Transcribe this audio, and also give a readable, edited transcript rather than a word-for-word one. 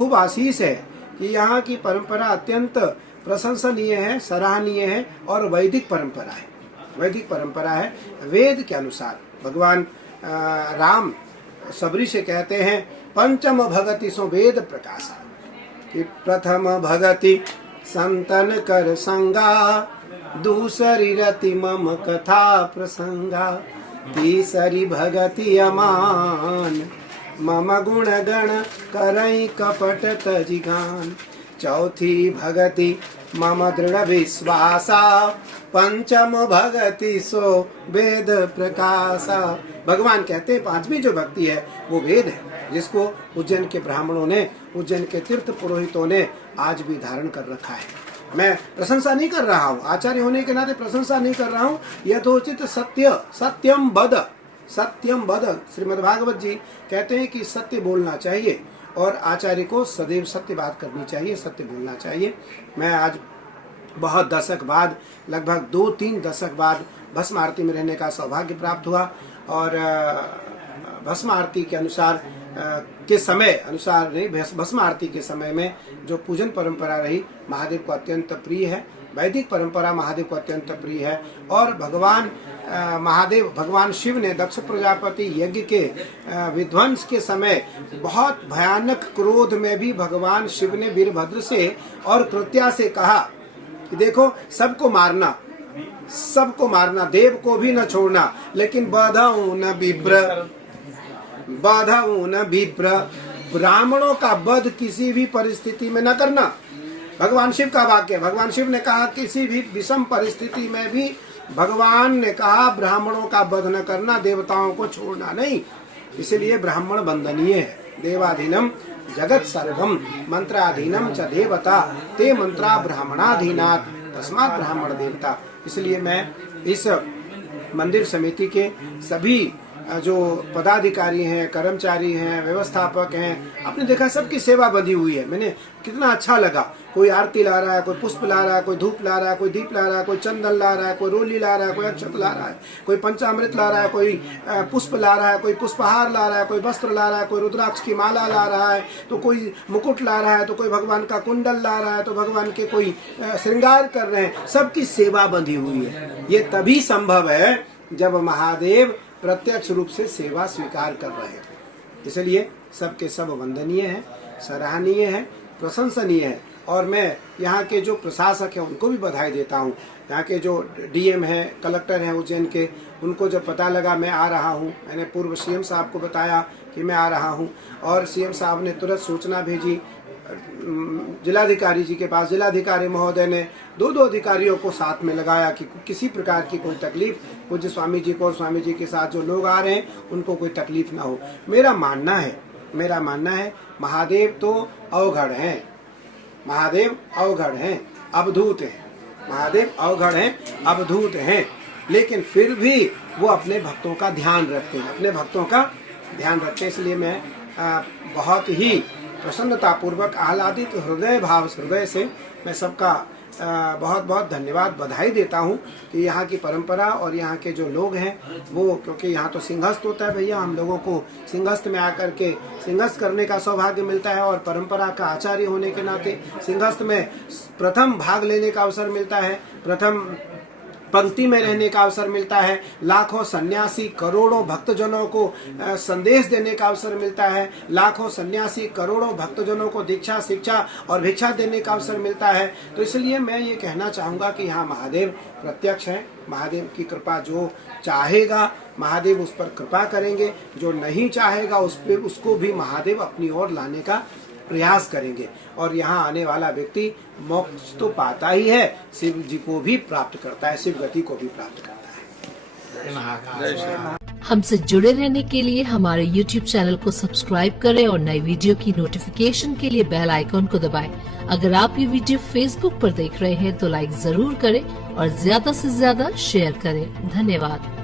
खूब आशीष है कि यहाँ की परंपरा अत्यंत प्रशंसनीय है, सराहनीय है और वैदिक परंपरा है। वैदिक परंपरा है। वेद के अनुसार भगवान राम सबरी से कहते हैं पंचम भगति सो वेद प्रकाशा, कि प्रथम भगति संतन कर संगा, दूसरी रति मम कथा प्रसंगा, तीसरी भगति अमान, मम गुण गण करई कपट तजिगान, चौथी भगति मम दृढ़ विश्वासा, पंचम भगति सो वेद प्रकाशा। भगवान कहते हैं पांचवी जो भक्ति है वो वेद है, जिसको उज्जैन के ब्राह्मणों ने, उज्जैन के तीर्थ पुरोहितों ने आज भी धारण कर रखा है। मैं प्रशंसा नहीं कर रहा हूँ, आचार्य होने के नाते प्रशंसा नहीं कर रहा हूँ। यथोचित सत्य सत्यम बद, सत्यम बद। श्रीमद्भागवत जी कहते हैं कि सत्य बोलना चाहिए और आचार्य को सदैव सत्य बात करनी चाहिए, सत्य बोलना चाहिए। मैं आज बहुत दशक बाद, लगभग 2-3 दशक बाद भस्म आरती में रहने का सौभाग्य प्राप्त हुआ और भस्म आरती के अनुसार के समय अनुसार नहीं, भस्म आरती के समय में जो पूजन परंपरा रही महादेव को अत्यंत प्रिय है। वैदिक परंपरा महादेव को अत्यंत प्रिय है और भगवान महादेव, भगवान शिव ने दक्ष प्रजापति यज्ञ के विध्वंस के समय बहुत भयानक क्रोध में भी भगवान शिव ने वीरभद्र से और कृत्या से कहा कि देखो सबको मारना, सबको मारना, देव को भी न छोड़ना, लेकिन बाधाऊ न विप्र, बाधाऊ न विप्र, ब्राह्मणों का वध किसी भी परिस्थिति में न करना। भगवान शिव का वाक्य, भगवान शिव ने कहा किसी भी विषम परिस्थिति में भी भगवान ने कहा ब्राह्मणों का वध न करना, देवताओं को छोड़ना नहीं। इसलिए ब्राह्मण वंदनीय है। देवाधीनम जगत सर्वम मंत्राधीनम च देवता, ते मंत्रा ब्राह्मणाधीनात् तस्मात् ब्राह्मण देवता। इसलिए मैं इस मंदिर समिति के सभी जो पदाधिकारी हैं, कर्मचारी हैं, व्यवस्थापक हैं, आपने देखा सबकी सेवा बंधी हुई है। मैंने कितना अच्छा लगा, कोई आरती ला रहा है, कोई पुष्प ला रहा है, कोई धूप ला रहा है, कोई दीप ला रहा है, कोई चंदन ला रहा है, कोई रोली ला रहा है, कोई अक्षत ला रहा है, कोई पंचामृत ला रहा है, कोई पुष्प ला रहा है, कोई पुष्पहार ला रहा है, कोई वस्त्र ला रहा है, कोई रुद्राक्ष की माला ला रहा है, तो कोई मुकुट ला रहा है, तो कोई भगवान का कुंडल ला रहा है, तो भगवान के कोई श्रृंगार कर रहे हैं। सबकी सेवा बंधी हुई है। ये तभी संभव है जब महादेव प्रत्यक्ष रूप से सेवा स्वीकार कर रहे हैं। इसलिए सबके सब वंदनीय है, सराहनीय है, प्रशंसनीय है। और मैं यहाँ के जो प्रशासक हैं उनको भी बधाई देता हूँ। यहाँ के जो डीएम हैं, कलेक्टर हैं उज्जैन के, उनको जब पता लगा मैं आ रहा हूँ, मैंने पूर्व सीएम साहब को बताया कि मैं आ रहा हूँ और सीएम साहब ने तुरंत सूचना भेजी जिलाधिकारी जी के पास। जिलाधिकारी महोदय ने दो अधिकारियों को साथ में लगाया कि किसी प्रकार की कोई तकलीफ पूज्य स्वामी जी को और स्वामी जी के साथ जो लोग आ रहे हैं उनको कोई तकलीफ ना हो। मेरा मानना है महादेव तो अवघड़ हैं, महादेव अवघड़ हैं, अवधूत हैं, महादेव अवघड़ हैं, अवधूत हैं, लेकिन फिर भी वो अपने भक्तों का ध्यान रखते हैं, अपने भक्तों का ध्यान रखते हैं। इसलिए मैं बहुत ही प्रसन्नता पूर्वक आह्लादित हृदय से मैं सबका बहुत बहुत धन्यवाद, बधाई देता हूँ कि यहाँ की परंपरा और यहाँ के जो लोग हैं वो, क्योंकि यहाँ तो सिंहस्थ होता है भैया, हम लोगों को सिंहस्थ में आकर के सिंहस्थ करने का सौभाग्य मिलता है और परंपरा का आचार्य होने के नाते सिंहस्थ में प्रथम भाग लेने का अवसर मिलता है, प्रथम पंक्ति में रहने का अवसर मिलता है, लाखों सन्यासी करोड़ों भक्तजनों को संदेश देने का अवसर मिलता है, लाखों सन्यासी करोड़ों भक्तजनों को दीक्षा, शिक्षा और भिक्षा देने का अवसर मिलता है। तो इसलिए मैं ये कहना चाहूँगा कि यहाँ महादेव प्रत्यक्ष है। महादेव की कृपा जो चाहेगा महादेव उस पर कृपा करेंगे, जो नहीं चाहेगा उसको भी महादेव अपनी ओर लाने का प्रयास करेंगे। और यहाँ आने वाला व्यक्ति मोक्ष तो पाता ही है, शिव जी को भी प्राप्त करता है, शिव गति को भी प्राप्त करता है। हमसे जुड़े रहने के लिए हमारे YouTube चैनल को सब्सक्राइब करें और नई वीडियो की नोटिफिकेशन के लिए बेल आइकॉन को दबाएं। अगर आप ये वीडियो Facebook पर देख रहे हैं तो लाइक जरूर करें और ज्यादा से ज्यादा शेयर करें। धन्यवाद।